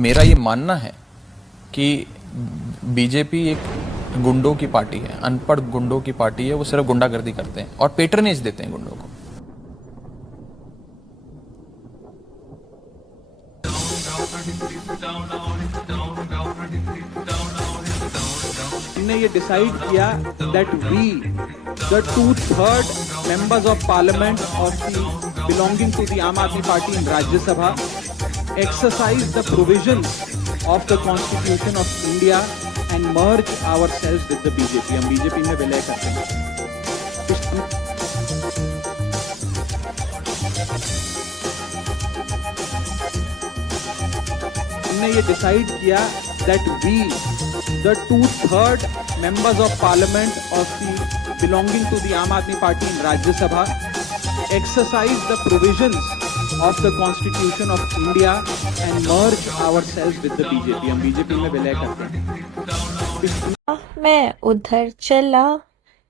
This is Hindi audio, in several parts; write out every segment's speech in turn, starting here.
मेरा ये मानना है कि बीजेपी एक गुंडों की पार्टी है, अनपढ़ गुंडों की पार्टी है। वो सिर्फ गुंडागर्दी करते हैं और पेट्रनेज देते हैं गुंडों को। ने ये डिसाइड किया that we the 2/3 members of parliament of the belonging to the Aam Aadmi Party in Rajya Sabha exercise the provisions of the Constitution of India and merge ourselves with the BJP. हम बीजेपी में विलय करते हैं। हमने ये डिसाइड किया that we the 2/3 members of parliament of the belonging to the Aam Aadmi Party in Rajya Sabha exercise the provisions of the Constitution of India and merge ourselves with the BJP. हम बीजेपी में विलय करते हैं। मैं उधर चला,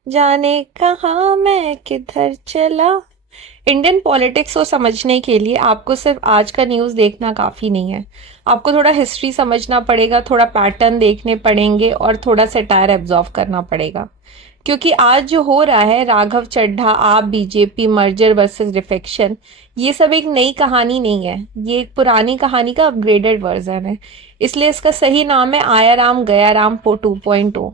जाने कहाँ मैं किधर चला। इंडियन पॉलिटिक्स को समझने के लिए आपको सिर्फ आज का न्यूज़ देखना काफ़ी नहीं है। आपको थोड़ा हिस्ट्री समझना पड़ेगा, थोड़ा पैटर्न देखने पड़ेंगे और थोड़ा सटायर एब्जॉर्व करना पड़ेगा। क्योंकि आज जो हो रहा है, राघव चड्ढा, आप, बीजेपी, मर्जर वर्सेस डिफेक्शन, ये सब एक नई कहानी नहीं है। ये एक पुरानी कहानी का अपग्रेडेड वर्जन है। इसलिए इसका सही नाम है आया राम गया राम 2.0।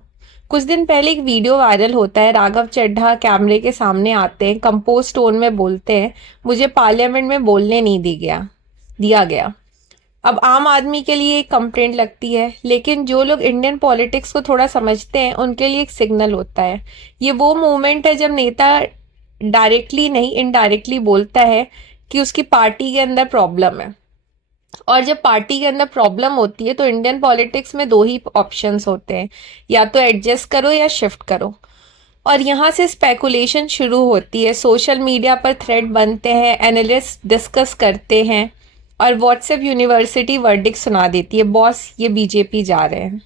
कुछ दिन पहले एक वीडियो वायरल होता है। राघव चड्ढा कैमरे के सामने आते हैं, कंपोज टोन में बोलते हैं, मुझे पार्लियामेंट में बोलने नहीं दिया गया। अब आम आदमी के लिए एक कंप्लेंट लगती है, लेकिन जो लोग इंडियन पॉलिटिक्स को थोड़ा समझते हैं उनके लिए एक सिग्नल होता है। ये वो मोमेंट है जब नेता डायरेक्टली नहीं, इनडायरेक्टली बोलता है कि उसकी पार्टी के अंदर प्रॉब्लम है। और जब पार्टी के अंदर प्रॉब्लम होती है तो इंडियन पॉलिटिक्स में दो ही ऑप्शंस होते हैं, या तो एडजस्ट करो या शिफ्ट करो। और यहाँ से स्पेकुलेशन शुरू होती है। सोशल मीडिया पर थ्रेड बनते हैं, एनालिस्ट डिस्कस करते हैं और व्हाट्सएप यूनिवर्सिटी वर्डिक्ट सुना देती है, बॉस ये बीजेपी जा रहे हैं।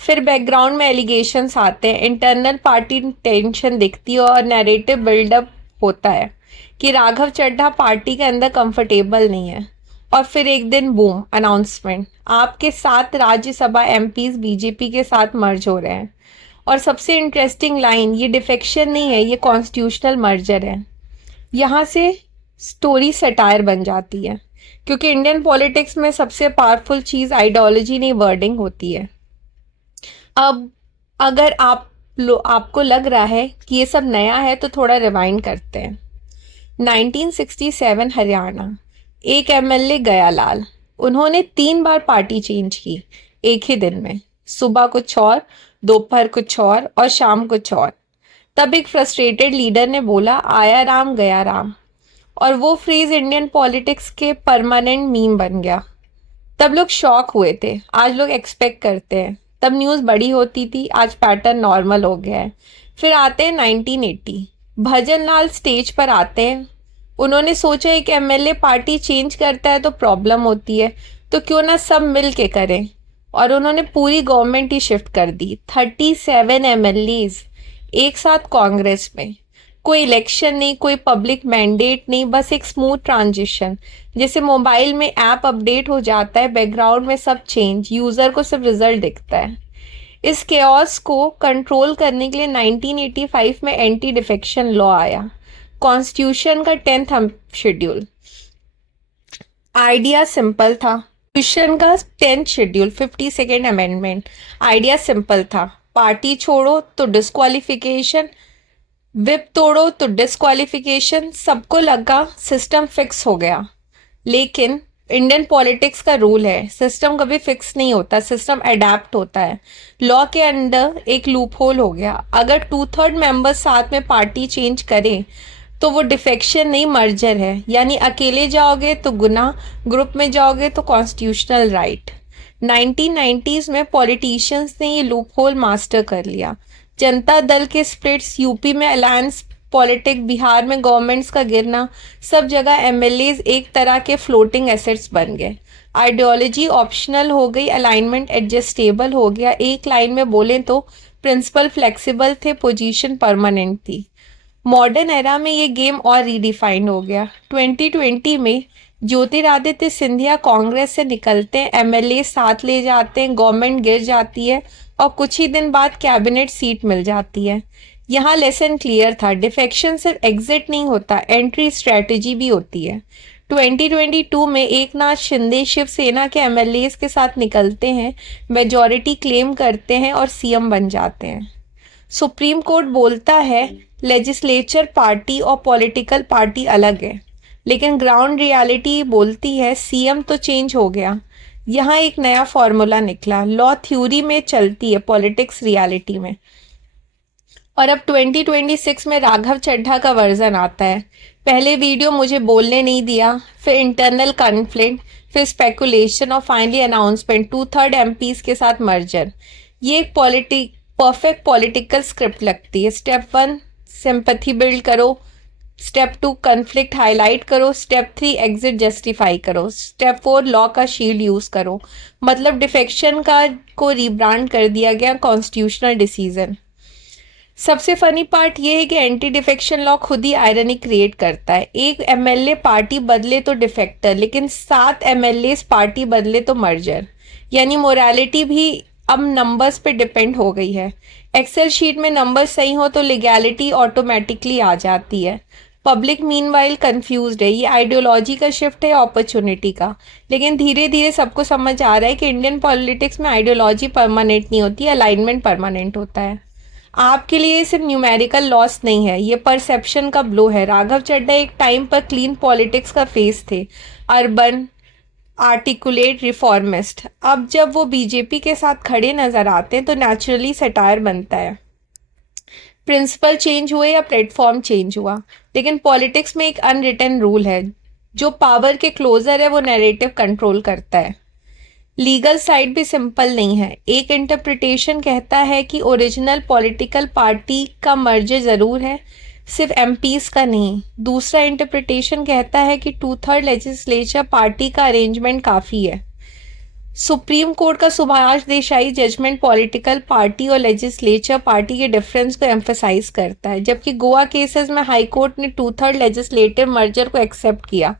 फिर बैकग्राउंड में एलिगेशंस आते हैं, इंटरनल पार्टी टेंशन दिखती है और नैरेटिव बिल्डअप होता है कि राघव चड्ढा पार्टी के अंदर कंफर्टेबल नहीं है। और फिर एक दिन बूम, अनाउंसमेंट, आपके 7 राज्यसभा एमपीज बीजेपी के साथ मर्ज हो रहे हैं। और सबसे इंटरेस्टिंग लाइन, ये डिफेक्शन नहीं है, ये कॉन्स्टिट्यूशनल मर्जर है। यहाँ से स्टोरी सटायर बन जाती है, क्योंकि इंडियन पॉलिटिक्स में सबसे पावरफुल चीज़ आइडियोलॉजी नहीं, वर्डिंग होती है। अब अगर आपको लग रहा है कि ये सब नया है तो थोड़ा रिवाइंड करते हैं। 1967 हरियाणा, एक एमएलए गयालाल, उन्होंने 3 बार पार्टी चेंज की एक ही दिन में। सुबह कुछ और, दोपहर कुछ और शाम कुछ और। तब एक फ्रस्ट्रेटेड लीडर ने बोला आया राम गया राम, और वो फ्रेज इंडियन पॉलिटिक्स के परमानेंट मीम बन गया। तब लोग शॉक हुए थे, आज लोग एक्सपेक्ट करते हैं। तब न्यूज़ बड़ी होती थी, आज पैटर्न नॉर्मल हो गया है। फिर आते हैं 1980, भजन लाल स्टेज पर आते हैं। उन्होंने सोचा एक एमएलए पार्टी चेंज करता है तो प्रॉब्लम होती है, तो क्यों ना सब मिल के करें। और उन्होंने पूरी गवर्नमेंट ही शिफ्ट कर दी। 37 एमएलएज एक साथ कांग्रेस में। कोई इलेक्शन नहीं, कोई पब्लिक मैंडेट नहीं, बस एक स्मूथ ट्रांजिशन। जैसे मोबाइल में ऐप अपडेट हो जाता है, बैकग्राउंड में सब चेंज, यूज़र को सिर्फ रिजल्ट दिखता है। इस केओस को कंट्रोल करने के लिए 1985 में एंटी डिफेक्शन लॉ आया, कॉन्स्टिट्यूशन का 10th शेड्यूल। आइडिया सिंपल था, कॉन्स्टिट्यूशन का 10th schedule, 52nd amendment. Idea simple था, पार्टी छोड़ो तो डिस्क्वालिफिकेशन, विप तोड़ो तो डिस्क्वालिफिकेशन। सबको लगा सिस्टम फिक्स हो गया, लेकिन इंडियन पॉलिटिक्स का रूल है, सिस्टम कभी फिक्स नहीं होता, सिस्टम अडेप्ट होता है। लॉ के अंदर एक लूप होल हो गया, अगर 2/3 मेंबर्स साथ में पार्टी चेंज करें तो वो डिफेक्शन नहीं, मर्जर है। यानी अकेले जाओगे तो गुनाह, ग्रुप में जाओगे तो कॉन्स्टिट्यूशनल राइट। 1990s में पॉलिटिशियंस ने ये लूप होल मास्टर कर लिया। जनता दल के स्प्लिट्स, यूपी में अलायंस पॉलिटिक, बिहार में गवर्नमेंट्स का गिरना, सब जगह एमएलएज एक तरह के फ्लोटिंग एसेट्स बन गए। आइडियोलॉजी ऑप्शनल हो गई, अलाइनमेंट एडजस्टेबल हो गया। एक लाइन में बोलें तो प्रिंसिपल फ्लेक्सिबल थे, पोजीशन परमानेंट थी। मॉडर्न एरा में ये गेम और रीडिफाइंड हो गया। 2020 में ज्योतिरादित्य सिंधिया कांग्रेस से निकलते हैं, एमएलए साथ ले जाते हैं, गवर्नमेंट गिर जाती है और कुछ ही दिन बाद कैबिनेट सीट मिल जाती है। यहाँ लेसन क्लियर था, डिफेक्शन सिर्फ एग्जिट नहीं होता, एंट्री स्ट्रेटजी भी होती है। 2022 में एकनाथ शिंदे शिवसेना के एमएलए के साथ निकलते हैं, मेजॉरिटी क्लेम करते हैं और सीएम बन जाते हैं। सुप्रीम कोर्ट बोलता है लेजिस्लेचर पार्टी और पॉलिटिकल पार्टी अलग है, लेकिन ग्राउंड रियलिटी बोलती है सीएम तो चेंज हो गया। यहाँ एक नया फॉर्मूला निकला, लॉ थ्योरी में चलती है, पॉलिटिक्स रियलिटी में। और अब 2026 में राघव चड्ढा का वर्जन आता है। पहले वीडियो मुझे बोलने नहीं दिया, फिर इंटरनल कॉन्फ्लिक्ट, फिर स्पेकुलेशन और फाइनली अनाउंसमेंट, 2/3 एमपीज के साथ मर्जर। ये एक परफेक्ट पॉलिटिकल स्क्रिप्ट लगती है। स्टेप 1 सिंपैथी बिल्ड करो, स्टेप 2 कन्फ्लिक्ट हाईलाइट करो, स्टेप 3 एग्जिट जस्टिफाई करो, स्टेप 4 लॉ का शील्ड यूज करो। मतलब डिफेक्शन का को रिब्रांड कर दिया गया कॉन्स्टिट्यूशनल डिसीजन। सबसे फनी पार्ट ये है कि एंटी डिफेक्शन लॉ खुद ही आयरनी क्रिएट करता है। एक एमएलए पार्टी बदले तो डिफेक्टर, लेकिन 7 एमएलए पार्टी बदले तो मर्जर। यानी मोरालिटी भी अब नंबर्स पे डिपेंड हो गई है। एक्सेल शीट में नंबर सही हो तो लीगैलिटी ऑटोमेटिकली आ जाती है। पब्लिक मीनवाइल कंफ्यूज्ड है, ये आइडियोलॉजी का शिफ्ट है अपॉर्चुनिटी का। लेकिन धीरे धीरे सबको समझ आ रहा है कि इंडियन पॉलिटिक्स में आइडियोलॉजी परमानेंट नहीं होती, अलाइनमेंट परमानेंट होता है। आपके लिए सिर्फ न्यूमेरिकल लॉस नहीं है, ये परसेप्शन का ब्लो है। राघव चड्ढा एक टाइम पर क्लीन पॉलिटिक्स का फेस थे, अर्बन आर्टिकुलेट रिफॉर्मिस्ट। अब जब वो बीजेपी के साथ खड़े नजर आते हैं तो नेचुरली सटायर बनता है। प्रिंसिपल चेंज हुए या प्लेटफॉर्म चेंज हुआ, लेकिन पॉलिटिक्स में एक अनरिटन रूल है, जो पावर के क्लोजर है वो नैरेटिव कंट्रोल करता है। लीगल साइड भी सिंपल नहीं है। एक इंटरप्रिटेशन कहता है कि ओरिजिनल पॉलिटिकल पार्टी का मर्जर ज़रूर है, सिर्फ एमपीज का नहीं। दूसरा इंटरप्रिटेशन कहता है कि 2/3 लेजिस्लेचर पार्टी का अरेंजमेंट काफ़ी है। सुप्रीम कोर्ट का Subhash Desai judgment political party और लेजिस्लेचर पार्टी के डिफरेंस को एम्फसाइज करता है, जबकि गोवा केसेस में हाई कोर्ट ने 2/3 लेजिस्लेटिव मर्जर को एक्सेप्ट किया।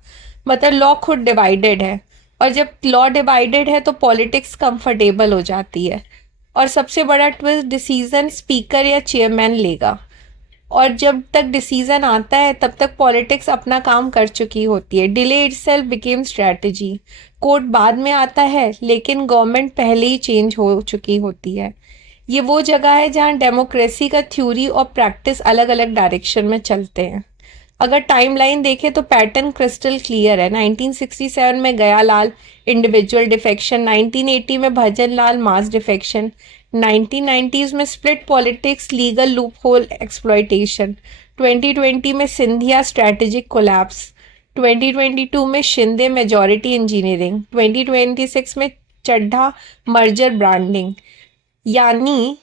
मतलब लॉ खुद डिवाइडेड है, और जब लॉ डिवाइडेड है तो पॉलिटिक्स कंफर्टेबल हो जाती है। और सबसे बड़ा ट्विस्ट, डिसीजन स्पीकर या चेयरमैन लेगा, और जब तक डिसीजन आता है तब तक पॉलिटिक्स अपना काम कर चुकी होती है। Delay itself became strategy. Court बाद में आता है, लेकिन गवर्नमेंट पहले ही चेंज हो चुकी होती है। ये वो जगह है जहाँ डेमोक्रेसी का थ्योरी और प्रैक्टिस अलग अलग डायरेक्शन में चलते हैं। अगर टाइमलाइन देखें तो पैटर्न क्रिस्टल क्लियर है। 1967 में गयालाल इंडिविजुअल डिफेक्शन, 1980 में भजन लाल मास डिफेक्शन, 1990s में split politics legal loop hole exploitation, 2020 में सिंधिया स्ट्रेटेजिक कोलैप्स, 2022 में शिंदे मेजॉरिटी इंजीनियरिंग, 2026 में चड्ढा मर्जर ब्रांडिंग। यानी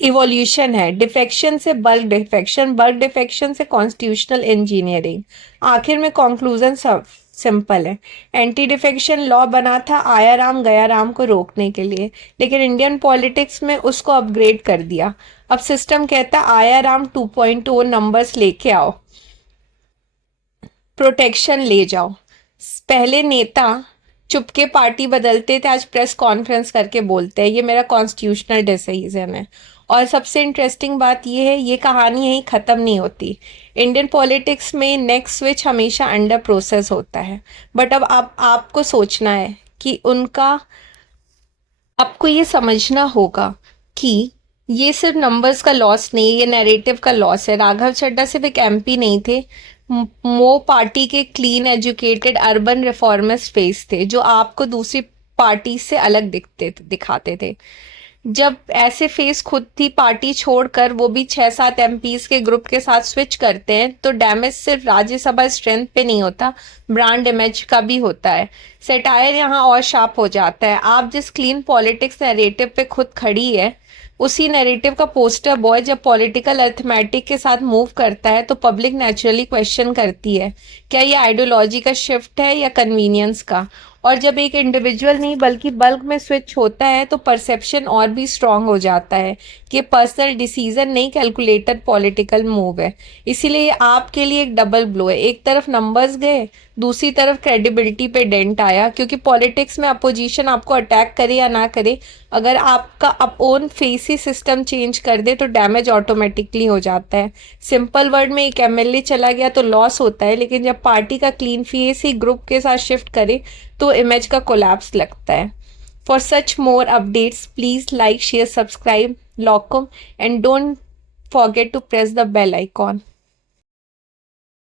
इवोल्यूशन है, डिफेक्शन से बल्क डिफेक्शन, बल्क डिफेक्शन से कॉन्स्टिट्यूशनल इंजीनियरिंग। आखिर में कंक्लूजन सब सिंपल है। एंटी डिफेक्शन लॉ बना था आया राम गया राम को रोकने के लिए, लेकिन इंडियन पॉलिटिक्स में उसको अपग्रेड कर दिया। अब सिस्टम कहता आया राम 2.0 नंबर्स लेके आओ, प्रोटेक्शन ले जाओ। पहले नेता चुपके पार्टी बदलते थे, आज प्रेस कॉन्फ्रेंस करके बोलते हैं ये मेरा कॉन्स्टिट्यूशनल डिसीजन है। और सबसे इंटरेस्टिंग बात ये है, ये कहानी यहीं ख़त्म नहीं होती। इंडियन पॉलिटिक्स में नेक्स्ट स्विच हमेशा अंडर प्रोसेस होता है। बट अब आपको सोचना है कि आपको ये समझना होगा कि ये सिर्फ नंबर्स का लॉस नहीं है, ये नैरेटिव का लॉस है। राघव चड्ढा सिर्फ एक एमपी नहीं थे, मो पार्टी के clean educated urban reformist face थे, जो आपको दूसरी पार्टी से अलग दिखाते थे। जब ऐसे फेस खुद थी पार्टी छोड़कर वो भी 6-7 एमपीज के ग्रुप के साथ स्विच करते हैं, तो डैमेज सिर्फ राज्यसभा स्ट्रेंथ पे नहीं होता, ब्रांड इमेज का भी होता है। सेटायर यहाँ और शार्प हो जाता है। आप जिस क्लीन पॉलिटिक्स नैरेटिव पे खुद खड़ी है, उसी नैरेटिव का पोस्टर बॉय जब पॉलिटिकल अर्थमेटिक के साथ मूव करता है तो पब्लिक नेचुरली क्वेश्चन करती है, क्या ये आइडियोलॉजी का शिफ्ट है या कन्वीनियंस का। और जब एक इंडिविजुअल नहीं बल्कि बल्क में स्विच होता है तो परसेप्शन और भी स्ट्रांग हो जाता है कि पर्सनल डिसीजन नहीं, कैलकुलेटेड पॉलिटिकल मूव है। इसीलिए ये आपके लिए एक डबल ब्लो है। एक तरफ नंबर्स गए, दूसरी तरफ क्रेडिबिलिटी पे डेंट आया, क्योंकि पॉलिटिक्स में अपोजिशन आपको अटैक करे या ना करे, अगर आपका ओन फेस ही सिस्टम चेंज कर दे तो डैमेज ऑटोमेटिकली हो जाता है। सिंपल वर्ड में एक एमएलए चला गया तो लॉस होता है, लेकिन जब पार्टी का क्लीन फेस ही ग्रुप के साथ शिफ्ट करे तो इमेज का कोलैप्स लगता है। For such more updates, please like, share, subscribe Locum and don't forget to press the bell icon.